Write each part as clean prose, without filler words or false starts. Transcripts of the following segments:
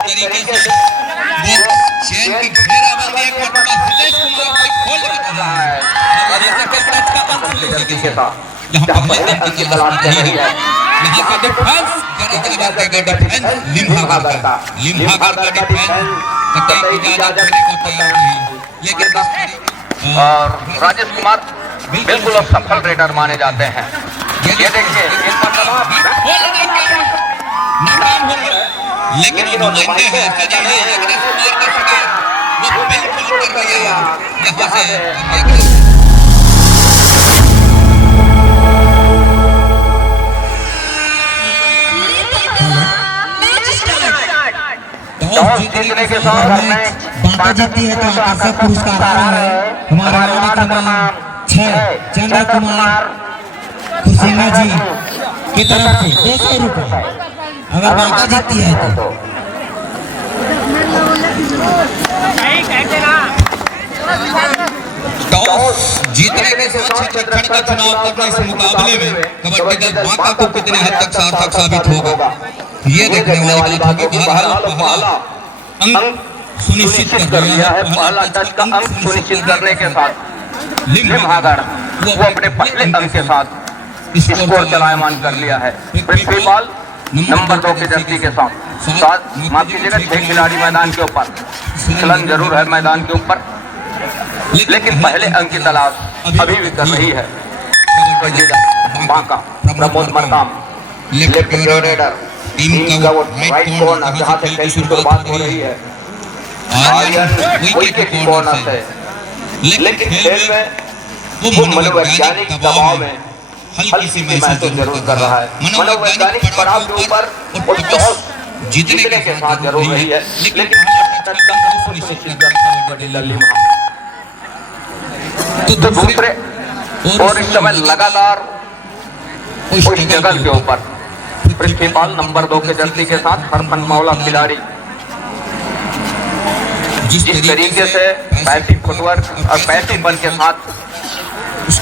तरीके से वो चैन की घेराबंदी एक मरतबा हितेश कुमार को खोल रहा है और इसे के टच का अंत इसी के साथ यहां पहले अंक तलाश कर रही है। यहां का डिफेंस जरा डिफेंस लिम्हागर का डिफेंस कतई इजाजत देने को तैयार नहीं, लेकिन और राजेश कुमार बिल्कुल अब सफल रेडर माने जाते हैं। ये देखिए एक मरतबा नाकाम हो गया, लेकिन वो नुमाइंदे हैं सजा है राजेश कुमार का शिकार वो बिल्कुल कर रही है यहां से। जीतने के साथ बांका जीती है तो आकर्षक पुरस्कार आ रहा है हमारा वार्ड क्रमांक 6 चंद्र कुमार खुशीना जी की तरफ से 200 रुपए अगर बांका जीतती है तो जीतने के साथ छक्के का चुनाव करना इस मुकाबले में कबड्डी दल बांका को कितने हद तक सार्थक साबित होगा ये देखने वाली बात होगी। पहला अंक सुनिश्चित कर लिया है, पहला टच का अंक सुनिश्चित करने के साथ लिम्हागर वो अपने पहले अंक के साथ स्कोर चलायमान कर लिया है। पृथ्वीपाल नंबर 2 के जर्सी के साथ माफ कीजिएगा 6 खिलाड़ी मैदान के ऊपर, खिलन जरूर है मैदान के ऊपर, लेकिन पहले अंक की तलाश अभी भी कर रही है Banka Pramod Markam left raider team का वो राइट कॉर्नर जहां से खेल की शुरुआत हो रही है। विकेट की कॉर्नर से लेकिन खेल में वो मनोवैज्ञानिक दबाव में हल्की सी महसूस जरूर कर रहा है। मनोवैज्ञानिक पड़ाव के ऊपर वो टॉस जीतने के साथ जरूर रही है, लेकिन तो दूसरे और इस समय लगातार उस जगह के ऊपर पृथ्वीपाल नंबर 2 के जर्सी के साथ हरमन मौला खिलाड़ी जिस तरीके से पैसिव फुटवर्क और पैसिव बल के साथ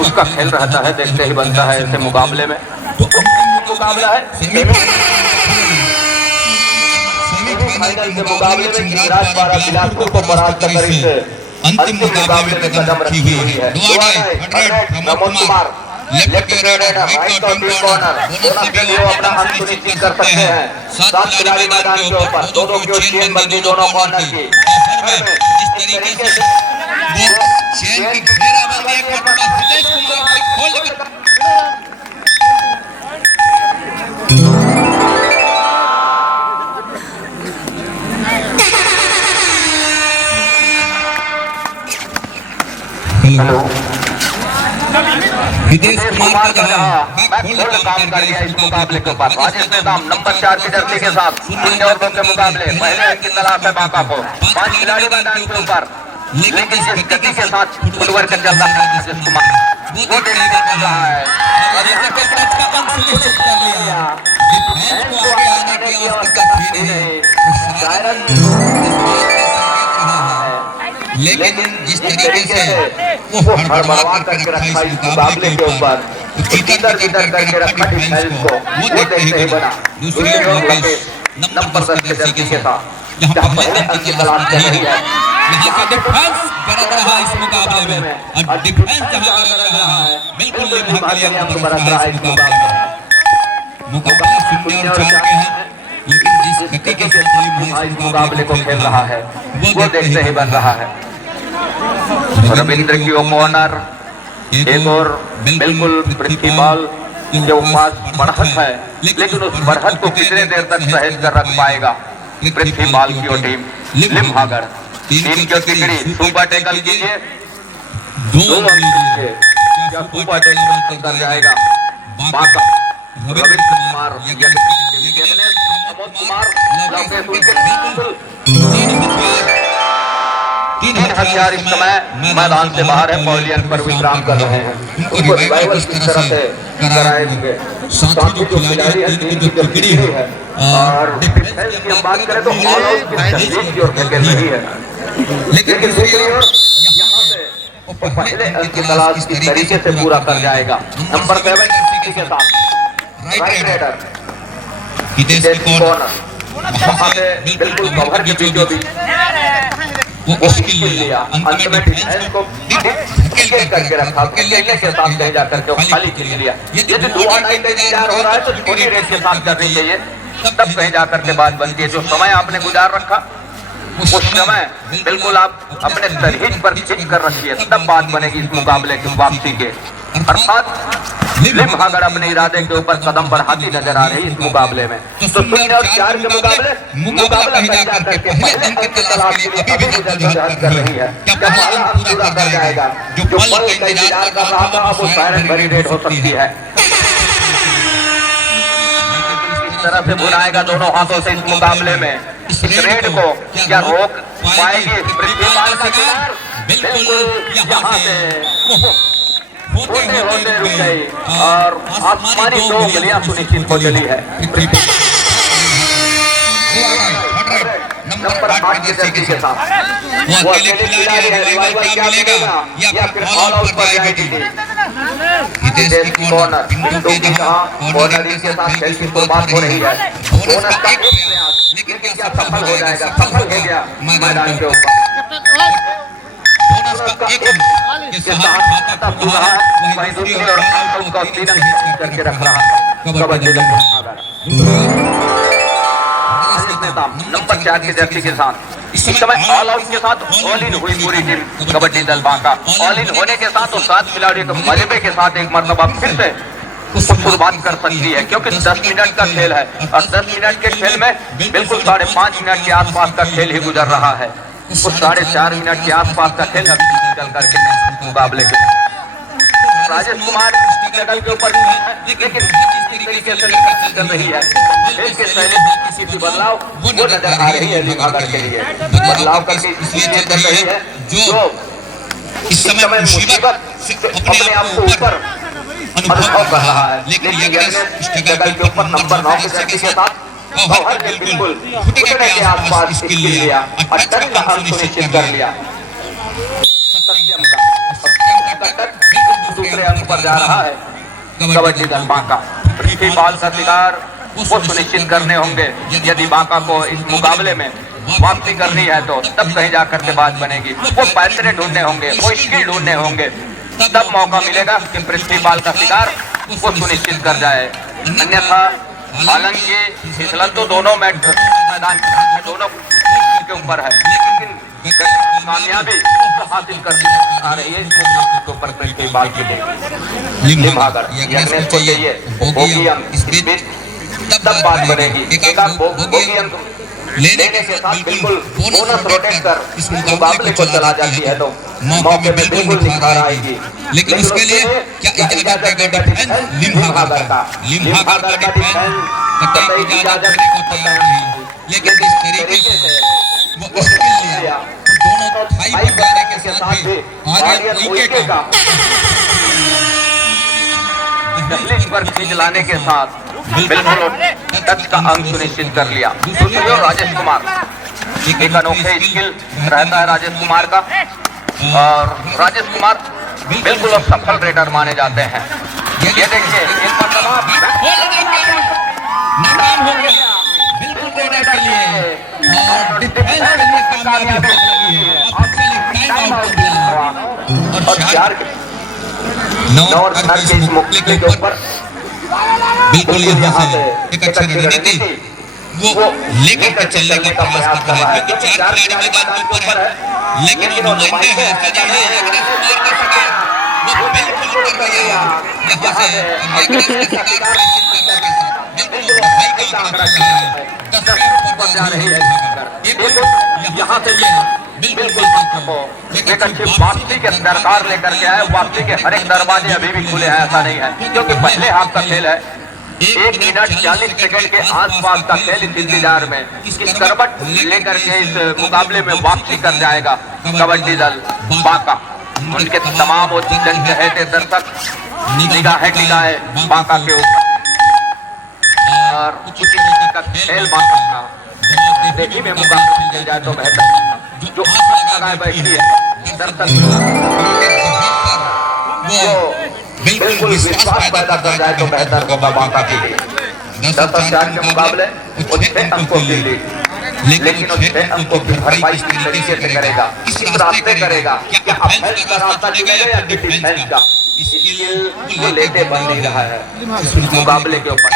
उसका खेल रहता है देखते ही बनता है ऐसे मुकाबले में। तो मुकाबला है सेमीफाइनल के मुकाबले में चिंगराज द्वारा बिलासपुर को परास्त कर इस अंतिम मुकाबले में कदम रखी हुई है। Pramod Kumar left raider right corner दोनों के लिए अपना अंक सुनिश्चित कर सकते हैं। 7 खिलाड़ी मैदान के ऊपर दोनों की चेन बंदी दोनों कॉर्नर की इस तरीके से वो चेन की घेराबंदी एक मरतबा हितेश कुमार को खोल कर हेलो हितेश कुमार का काम कर गया इस मुकाबले के ऊपर। राजेश नेताम नंबर 4 की जर्सी के साथ इंदौर के मुकाबले पहले अंक की तलाश है बांका को। 5 खिलाड़ी मैदान के ऊपर, लेकिन जिस गति के साथ फुटवर्क चल रहा है हितेश कुमार वो देखने को मिल रहा है और इसे के टच का अंक सुनिश्चित कर लिया। डिफेंस को आगे आने की आवश्यकता थी नहीं, लेकिन जिस तरीके से वो हड़बड़ा करके रखा इस मुकाबले के ऊपर भीतर करके रखा डिफेंस को वो देखते ही बना। दूसरी ओर नंबर 10 के जर्सी के साथ जहां पहले अंक की तलाश कर रही है, यहां का डिफेंस गरज रहा इस मुकाबले में और डिफेंस जहां गरज रहा है बिल्कुल लिम्हागर बरस रहा है इस मुकाबले में। मुकाबला 0 और 4 के हैं, लेकिन जिस गति के साथ इस मुकाबले को खेल रहा है वो देखते ही बन रहा है। रविंद्र की कॉर्नर एक और बिल्कुल पृथ्वीपाल के पास बढ़त है, लेकिन उस बढ़त को कितने देर तक सहेज कर रख पाएगा पृथ्वीपाल की और टीम लिम्हागर। टीम की तिकड़ी सुपर टैकल कीजिए, 2 क्या सुपर टैकल कर जाएगा बांका। रविंद्र कुमार प्रमोद कुमार 3 हथियार इस समय मैदान से बाहर है, पवेलियन पर विश्राम कर रहे हैं। उनको रिवाइवल किस तरह से कराएंगे। साथी जो खिलाड़ी है टीम की जो तिकड़ी है और डिफेंस की हम बात करें तो ऑल आउट की तहरीक की ओर खेल रही है, लेकिन दूसरी ओर यहाँ से वो पहले अंक की तलाश किस तरीके से पूरा कर जाएगा। नंबर 7 के साथ राइट रेडर हितेश कॉर्नर वहां से बिल्कुल कवर के बीचों बीच वो स्किल लिया, अंत में डिफेंस को धकेल करके रखा, खेलने के साथ कहीं जाकर के खाली खेल लिया। यदि 2-2.5 का इंतजार हो रहा है तो छोटी रेट के साथ करनी चाहिए, तब कहीं जाकर के बात बनती है। जो समय आपने गुजार रखा उस समय बिल्कुल आप अपने तरहीज पर खींच कर रखिए, तब बात बनेगी इस मुकाबले की वापसी के। अर्थात लिम्हागढ़ अपने इरादे के ऊपर कदम बढ़ाती नजर आ रही इस मुकाबले में। तो 0 और 4 के मुकाबला कहीं जाकर के पहले अंक की तलाश के लिए अभी जद्दोजहद कर रही है। क्या पहला अंक पूरा कर जाएगा? जो पल का इंतजार कर रहा था अब वो सायरन भरी रेड हो सकती है। इस तरह से बुलाएगा दोनों हाथों से इस मुकाबले में, इस रेड को क्या रोक पाएगी पृथ्वीपाल का खिलाड़? बिल्कुल यहाँ से होते होते रुक गई और आसमानी 2 उंगलियां सुनिश्चित हो चली है। नंबर 8 के जर्सी के साथ वो अकेले खिलाड़ी है, रिवाइवल क्या मिलेगा या फिर ऑल आउट पर जाएगी? हितेश की कॉर्नर, पिंटू की जहां कॉर्नर के साथ खेल की शुरुआत हो रही है। बोनस का एक प्रयास, लेकिन क्या सफल हो जाएगा? सफल हो गया मैदान के ऊपर। के साथ खाता खुल रहा है, वहीं दूसरी ओर उनका 3 अंक करके रख रहा है कबड्डी दल नंबर 4 के जर्सी के साथ। इस समय ऑल आउट के साथ ऑल इन हुई पूरी टीम कबड्डी दल बांका। ऑल इन होने के साथ और 7 खिलाड़ियों के मलबे के साथ एक मरतबा फिर से शुरुआत कर सकती है, क्योंकि 10 मिनट का खेल है और 10 मिनट के खेल में बिल्कुल 5.5 मिनट के आसपास का खेल ही गुजर रहा है। उस 4.5 मिनट के आसपास का खेल अभी निकल करके मुकाबले के राजेश कुमार जगह के ऊपर लेकिन जिस तरीके से चल रही है खेल के शैली की बदलाव वो नजर आ रही है लिम्हागढ़ के लिए। बदलाव करके इसलिए चल रही है जो इस समय मुसीबत अपने आप को ऊपर अनुभव कर रहा है, लेकिन जगह के ऊपर नंबर 9 के जर्सी के साथ बिल्कुल घुटने के आसपास स्किल लिया और टच का अंक सुनिश्चित कर लिया। सत्यम का टच दूसरे अंक पर जा रहा है कबड्डी दल बांका। पृथ्वीपाल का शिकार वो सुनिश्चित करने होंगे, यदि बांका को इस मुकाबले में वापसी करनी है तो तब कहीं जाकर के बात बनेगी। वो पैसे ढूंढने होंगे, वो स्किल ढूंढने होंगे, तब मौका मिलेगा कि पृथ्वीपाल का शिकार वो सुनिश्चित कर जाए। अन्यथा हालांकि फिसलन तो दोनों मैदान दोनों के ऊपर है, लेकिन कामयाबी हासिल कर आ रही है इसके ऊपर पृथ्वीपाल की टीम लिम्हागढ़। यज्ञेश को चाहिए बोगी अंक, इस बीच तब बात बनेगी। एक बोगी अंक लेने के साथ बिल्कुल बोनस रोटेट कर इस मुकाबले को चला जाती है तो मौके में बिल्कुल निखार आएगी। लेकिन उसके लिए क्या इजाजत देगा डिफेंस लिम्हागढ़ का? लिम्हागढ़ का डिफेंस इजाजत नहीं, लेकिन इस तरीके से वो स्किल लिया दोनों थाई पर जाने के साथ भी आर्यन उइके का दहलीज पर खींच लाने के साथ बिल्कुल टच का अंक सुनिश्चित कर लिया। दूसरी ओर राजेश कुमार, एक अनोखे स्किल रहता है राजेश कुमार का और राजेश कुमार बिल्कुल अब सफल रेडर माने जाते हैं। ये देखिए एक मरतबा नाकाम हो गया बिल्कुल रेडर के लिए और डिफेंस के लिए कामयाबी लगी है। टाइम आउट और 4 नॉर्थ के इस मुकाबले के ऊपर बिल्कुल यहाँ से एक अच्छी रणनीति वो लेकर चलने का प्रयास कर रहा है, क्योंकि 4 खिलाड़ी मैदान के ऊपर है, लेकिन जो नुमाइंदे हैं सजा है अग्निश कुमार का शिकार वो बिल्कुल कर रही है। यहाँ से अग्निश का शिकार बिल्कुल भाई का आंकड़ा चल रहा है, 10 पर जा रही है। यहाँ से ये बिल्कुल एक अच्छी वापसी के दरकार लेकर के आए। वापसी के हर एक दरवाजे अभी भी खुले हैं, ऐसा नहीं है, क्योंकि पहले हाफ का खेल है 1 मिनट 40 सेकंड के आसपास का खेल। इस इंतजार में इस करवट लेकर के इस मुकाबले में वापसी कर जाएगा कबड्डी दल बांका। उनके तमाम चहते दर्शक निगाहें टिकाए बांका के ऊपर और कुछ का खेल बांका का देखी में मुकाबला मिल जाए तो बेहतर। जो लगाए बैठी है दर्शक वो बिल्कुल विश्वास पैदा कर जाए तो बेहतर होगा बांका के लिए। 10 और 4 के मुकाबले वो 6 अंकों की लीड, लेकिन वो 6 अंकों की भरपाई किस तरीके से करेगा, किस रास्ते करेगा, क्या ऑफेंस का रास्ता चुनेगा या डिफेंस का, इसके वो लेते बन नहीं रहा है इस मुकाबले के ऊपर।